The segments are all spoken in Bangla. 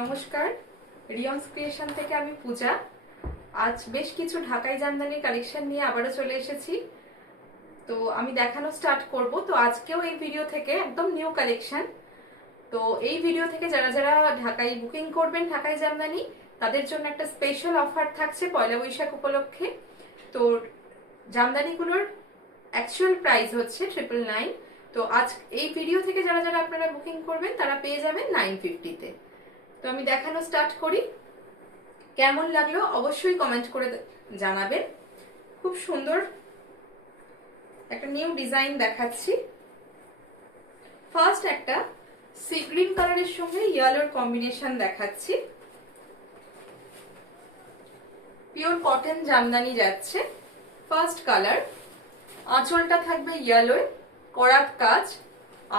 নমস্কার, রিয়ন্স ক্রিয়েশন থেকে আমি পূজা। আজ বেশ কিছু ঢাকাই জামদানির কালেকশন নিয়ে আবারও চলে এসেছি। তো আমি দেখানো স্টার্ট করব। তো আজকেও এই ভিডিও থেকে একদম নিউ কালেকশন। তো এই ভিডিও থেকে যারা যারা ঢাকাই বুকিং করবেন ঢাকাই জামদানি, তাদের জন্য একটা স্পেশাল অফার থাকছে পয়লা বৈশাখ উপলক্ষে। তো জামদানিগুলোর অ্যাকচুয়াল প্রাইস হচ্ছে 999। তো আজ এই ভিডিও থেকে যারা যারা আপনারা বুকিং করবেন তারা পেয়ে যাবেন 950-তে। তো আমি দেখানো স্টার্ট করি। কেমন লাগলো অবশ্যই কমেন্ট করে জানাবেন। খুব সুন্দর একটা নিউ ডিজাইন দেখাচ্ছি। ফার্স্ট একটা সি গ্রিন কালারের সঙ্গে ইয়েলোর কম্বিনেশন দেখাচ্ছি। পিওর কটন জামদানি যাচ্ছে। ফার্স্ট কালার, আঁচলটা থাকবে ইয়েলোয়, করাত কাজ,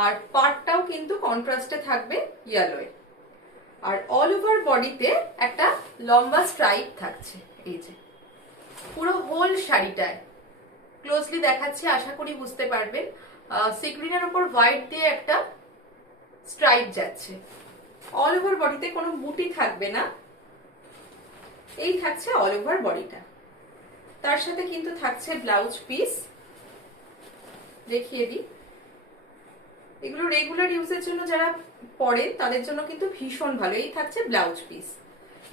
আর পার্টটাও কিন্তু কন্ট্রাস্টে থাকবে ইয়েলোয়। আর অল ওভার বডিতে একটা লম্বা স্ট্রাইপ থাকছে। এই যে পুরো হোল শাড়িটায় ক্লোজলি দেখাচ্ছি, আশা করি বুঝতে পারবেন। সি গ্রিনের উপর হোয়াইট দিয়ে একটা স্ট্রাইপ যাচ্ছে। অল ওভার বডিতে কোনো বুটি থাকবে না, এই থাকছে অল ওভার বডিটা। তার সাথে কিন্তু থাকছে ব্লাউজ পিস, দেখিয়ে দিই। এগুলো রেগুলার ইউজের জন্য যারা পরেন তাদের জন্য কিন্তু ভীষণ ভালো। এই থাকছে ব্লাউজ পিস,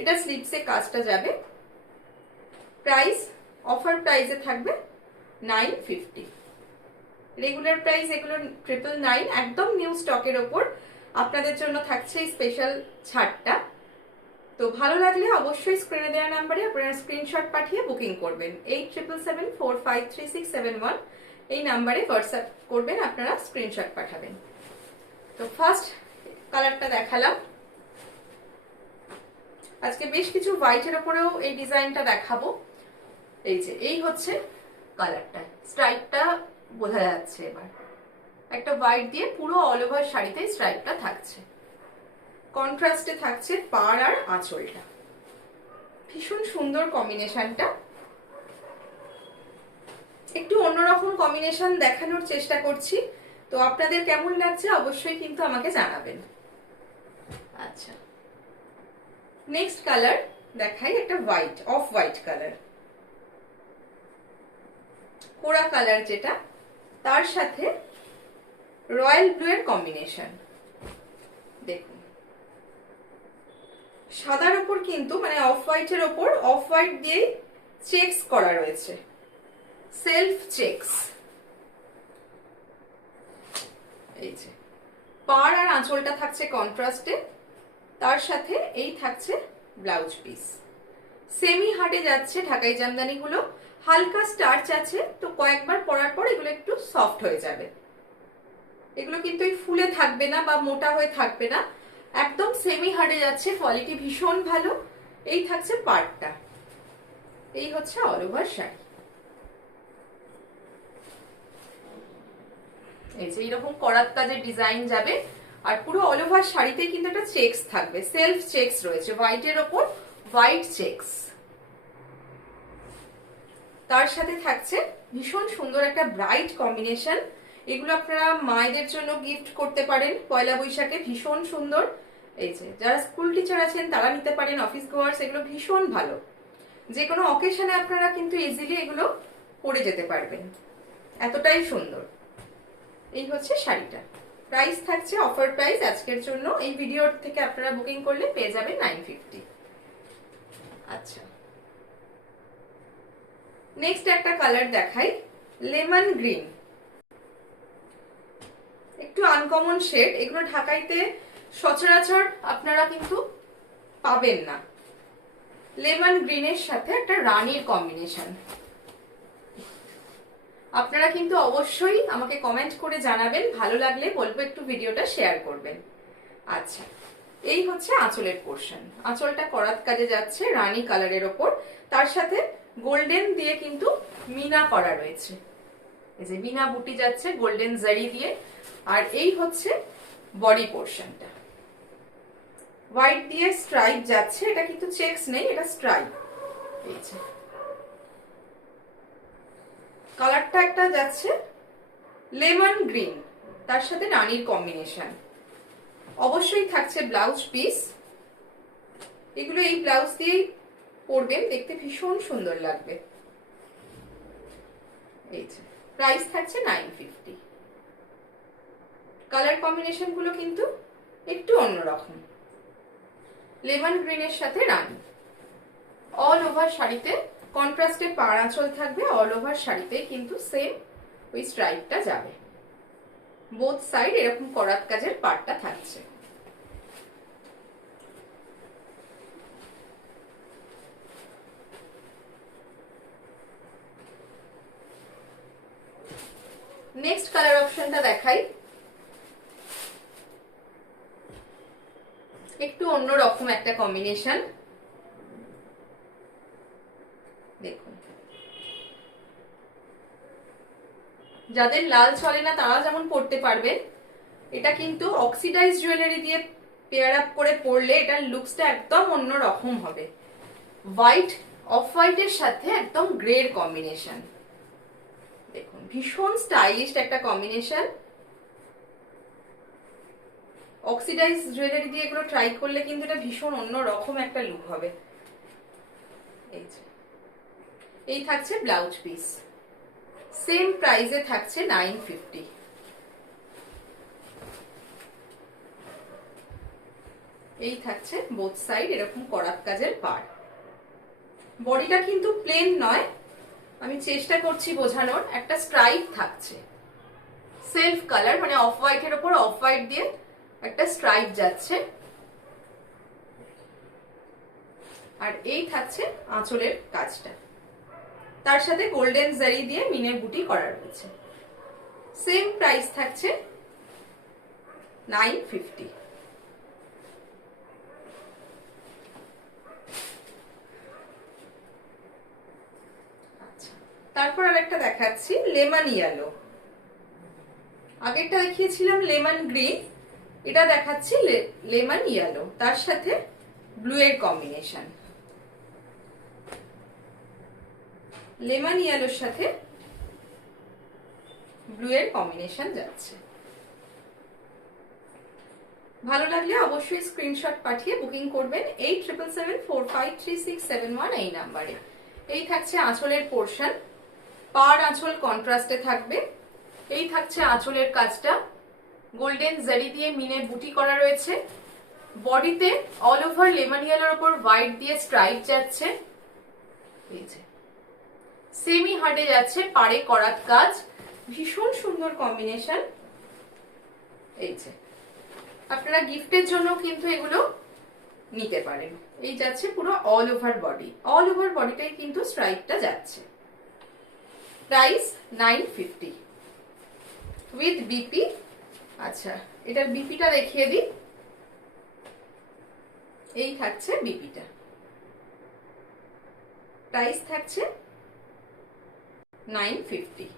এটা স্লিভসে কাজটা যাবে। প্রাইস অফার প্রাইসে থাকবে 950। রেগুলার প্রাইস এগুলো 999। একদম নিউ স্টকের ওপর আপনাদের জন্য থাকছে এই স্পেশাল ছাড়টা। তো ভালো লাগলে অবশ্যই স্ক্রিনে দেওয়া নাম্বারে আপনারা স্ক্রিনশট পাঠিয়ে বুকিং করবেন। 8777453671 এই নাম্বারে হোয়াটসঅ্যাপ করবেন, আপনারা স্ক্রিনশট পাঠাবেন। তো ফার্স্ট কালারটা দেখালাম। আজকে বেশ কিছু হোয়াইটের ওপরেও এই ডিজাইনটা দেখাবো। এই যে এই হচ্ছে কালারটা, স্ট্রাইপটা বোঝা যাচ্ছে। এবার একটা হোয়াইট দিয়ে পুরো অল ওভার শাড়িতে স্ট্রাইপটা থাকছে। কন্ট্রাস্টে থাকছে পাড় আর আঁচলটা। ভীষণ সুন্দর কম্বিনেশনটা। একটু অন্যরকম কম্বিনেশন দেখানোর চেষ্টা করছি। তো আপনাদের কেমন লাগছে অবশ্যই কিন্তু আমাকে জানাবেন। আচ্ছা, নেক্সট কালার দেখাই। একটা হোয়াইট, অফ হোয়াইট কালার, কোরা কালার যেটা, তার সাথে রয়্যাল ব্লু এর কম্বিনেশন। দেখুন সাদার উপর কিন্তু মানে অফ হোয়াইটের ওপর অফ হোয়াইট দিয়ে চেকস করা রয়েছে, সেলফ চেকস। এই যে পাড় আর আঁচলটা থাকছে কন্ট্রাস্টে, তার সাথে এই থাকছে ব্লাউজ পিস। সেমি হার্ডে যাচ্ছে ঢাকাই জামদানি গুলো, হালকা স্টার্চ আছে। তো কয়েকবার পরার পর এগুলো একটু সফট হয়ে যাবে। এগুলো কিন্তু এই ফুলে থাকবে না বা মোটা হয়ে থাকবে না, একদম সেমি হার্ডে যাচ্ছে। কোয়ালিটি ভীষণ ভালো। এই থাকছে পার্টটা, এই হচ্ছে অল ওভার শাড়ি। এই যে এইরকম করাত কাজের ডিজাইন যাবে। আর পুরো অল ওভার শাড়িতে কিন্তু একটা চেকস থাকবে, সেলফ চেকস রয়েছে, হোয়াইটের ওপর হোয়াইট চেকস। তার সাথে থাকছে ভীষণ সুন্দর একটা ব্রাইট কম্বিনেশন। এগুলো আপনারা মায়েদের জন্য গিফট করতে পারেন পয়লা বৈশাখে, ভীষণ সুন্দর। এই যে যারা স্কুল টিচার আছেন তারা নিতে পারেন, অফিস গোয়ার্স, এগুলো ভীষণ ভালো। যে কোনো অকেশনে আপনারা কিন্তু ইজিলি এগুলো পরে যেতে পারবেন, এতটাই সুন্দর। এই হচ্ছে শাড়িটা। প্রাইস থাকছে অফার প্রাইস আজকের জন্য। এই ভিডিওর থেকে আপনারা বুকিং করলে পেয়ে যাবেন 950। আচ্ছা, নেক্সট একটা কালার দেখাই, লেমন গ্রিন। একটু আনকমন শেড। এগুলো ঢাকাইতে সচরাচর আপনারা কিন্তু পাবেন না। লেমন গ্রিনের সাথে একটা রানীর কম্বিনেশন। আপনারা কিন্তু অবশ্যই আমাকে কমেন্ট করে জানাবেন, ভালো লাগলে বলবো একটু ভিডিওটা শেয়ার করবেন। আচ্ছা, এই হচ্ছে আঁচলের পোর্শন। আঁচলটা করাত কাজে যাচ্ছে রানী কালারের ওপর, তার সাথে গোল্ডেন দিয়ে কিন্তু মিনা করা রয়েছে। এই যে মিনা বুটি যাচ্ছে গোল্ডেন জারি দিয়ে। আর এই হচ্ছে বডি পোর্শনটা, হোয়াইট দিয়ে স্ট্রাইপ যাচ্ছে। এটা কিন্তু চেকস নেই, এটা স্ট্রাইপ। এই যে কালারটা একটা যাচ্ছে লেমন গ্রিন, তার সাথে রানীর কম্বিনেশন। অবশ্যই থাকছে ব্লাউজ পিস। এগুলো এই ব্লাউজ দিয়েই পরবেন, দেখতে ভীষণ সুন্দর লাগবে। এই যে প্রাইস থাকছে 950। কালার কম্বিনেশন গুলো কিন্তু একটু অন্যরকম, লেমন গ্রিনের সাথে রানী। অল ওভার শাড়িতে কন্ট্রাস্টে পাড় আঁচল থাকবে, অল ওভার শাড়িতে কিন্তু সেম ওই স্ট্রাইপটা যাবে, বোথ সাইড এরকম করাত কাজের পাড়টা থাকছে। নেক্সট কালার অপশনটা দেখাই, একটু অন্যরকম একটা কম্বিনেশন। দেখুন, যাদের লাল চলে না তারা যেমন পরতে পারবেন, এটা কিন্তু অক্সিডাইজ জুয়েলারি দিয়ে পেয়ার আপ করে পরলে এটার লুকসটা একদম অন্যরকম হবে। হোয়াইট, অফ হোয়াইটের সাথে একদম গ্রের কম্বিনেশন, দেখুন ভীষণ স্টাইলিশ একটা কম্বিনেশন। অক্সিডাইজ জুয়েলারি দিয়ে এগুলো ট্রাই করলে কিন্তু এটা ভীষণ অন্যরকম একটা লুক হবে। এই থাকছে ব্লাউজ পিস, সেম প্রাইসে থাকছে 950। এই থাকছে বোথ সাইড এরকম করাত কাজের পাড়। বডিটা কিন্তু প্লেন নয়, আমি চেষ্টা করছি বোঝানোর, একটা স্ট্রাইপ থাকছে সেলফ কালার, মানে অফ হোয়াইটের উপর অফ হোয়াইট দিয়ে একটা স্ট্রাইপ যাচ্ছে। আর এই থাকছে আঁচলের কাজটা, তার সাথে গোল্ডেন জারি দিয়ে মিনে বুটি করা রয়েছে। সেম প্রাইস থাকছে 950। আচ্ছা, তারপর আরেকটা দেখাচ্ছি লেমন ইয়েলো। আগেরটা দেখিয়েছিলাম লেমন গ্রিন, এটা দেখাচ্ছি লেমন ইয়েলো, তার সাথে ব্লু এর কম্বিনেশন। লেমন ইয়েলোর সাথে ব্লু এর কম্বিনেশন যাচ্ছে। ভালো লাগলে অবশ্যই স্ক্রিনশট পাঠিয়ে বুকিং করবেন 8777453671 এই নাম্বারে। এই থাকছে আঁচলের পোর্শন, পাড় আঁচল কন্ট্রাস্টে থাকবে। এই থাকছে আঁচলের কাজটা, গোল্ডেন জারি দিয়ে মিনে বুটি করা রয়েছে। বডিতে অল ওভার লেমন ইয়েলোর উপর হোয়াইট দিয়ে স্ট্রাইপ যাচ্ছে, সেমি হার্ডে যাচ্ছে পাড়ে করাত কাজ, ভীষণ সুন্দর কম্বিনেশন। এই যে আপনারা গিফটের জন্য কিন্তু এগুলো নিতে পারেন। এই যাচ্ছে পুরো all over body, all over বডিটাই কিন্তু স্ট্রাইপটা যাচ্ছে। Price 950 with BP. আচ্ছা, এটার বিপিটা দেখিয়ে দিই। এই থাকছে বিপিটা, প্রাইস থাকছে 950।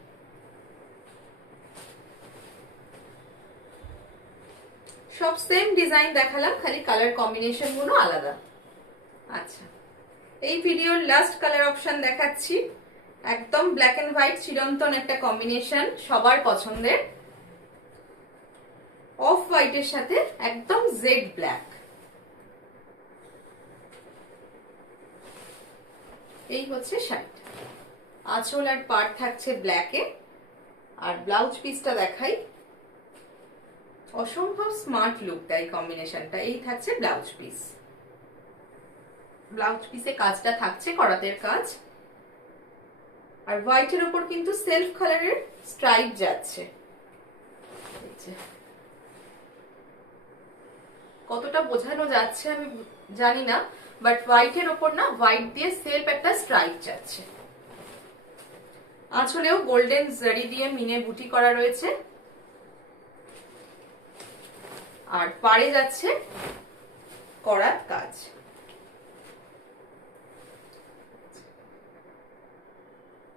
সব সেম ডিজাইন দেখালাম, খালি কালার কম্বিনেশন গুলো আলাদা। আচ্ছা, এই ভিডিওর লাস্ট কালার অপশন দেখাচ্ছি, একদম ব্ল্যাক এন্ড হোয়াইট চিরন্তন একটা কম্বিনেশন, সবার পছন্দের। অফ হোয়াইটের সাথে একদম জেড ব্ল্যাক। এই হচ্ছে শাড়িটা, আঁচল আর পাড় থাকছে ব্ল্যাকে। আর ব্লাউজ পিসটা দেখাই, অসম্ভব স্মার্ট লুক দেয় কম্বিনেশনটা। এই থাকছে ব্লাউজ পিস, ব্লাউজ পিসে কাজটা থাকছে করাতের কাজ, আর হোয়াইটের উপর কিন্তু সেলফ কালারের স্ট্রাইপ যাচ্ছে। কতটা বোঝানো যাচ্ছে আমি জানি না, বাট হোয়াইটের ওপর না হোয়াইট দিয়ে সেলফ একটা স্ট্রাইপ যাচ্ছে। আঁচলেও গোল্ডেন জারি দিয়ে মিনে বুটি করা রয়েছে, আর পাড়ে যাচ্ছে করাত কাজ।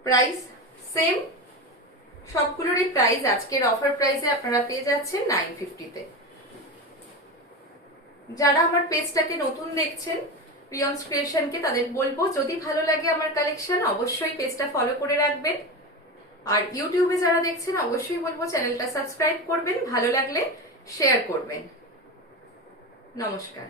প্রাইস সেম, সবগুলোরই প্রাইস আজকের অফার প্রাইসে আপনারা পেয়ে যাচ্ছেন 950 তে। যারা আমার পেজটাকে নতুন দেখছেন, প্রিয়ন্স ক্রিয়েশনকে, তাদের বলবো যদি ভালো লাগে আমার কালেকশন অবশ্যই পেজটা ফলো করে রাখবেন। আর ইউটিউবে যারা দেখছেন অবশ্যই বলবো চ্যানেলটা সাবস্ক্রাইব করবেন, ভালো লাগলে শেয়ার করবেন। নমস্কার।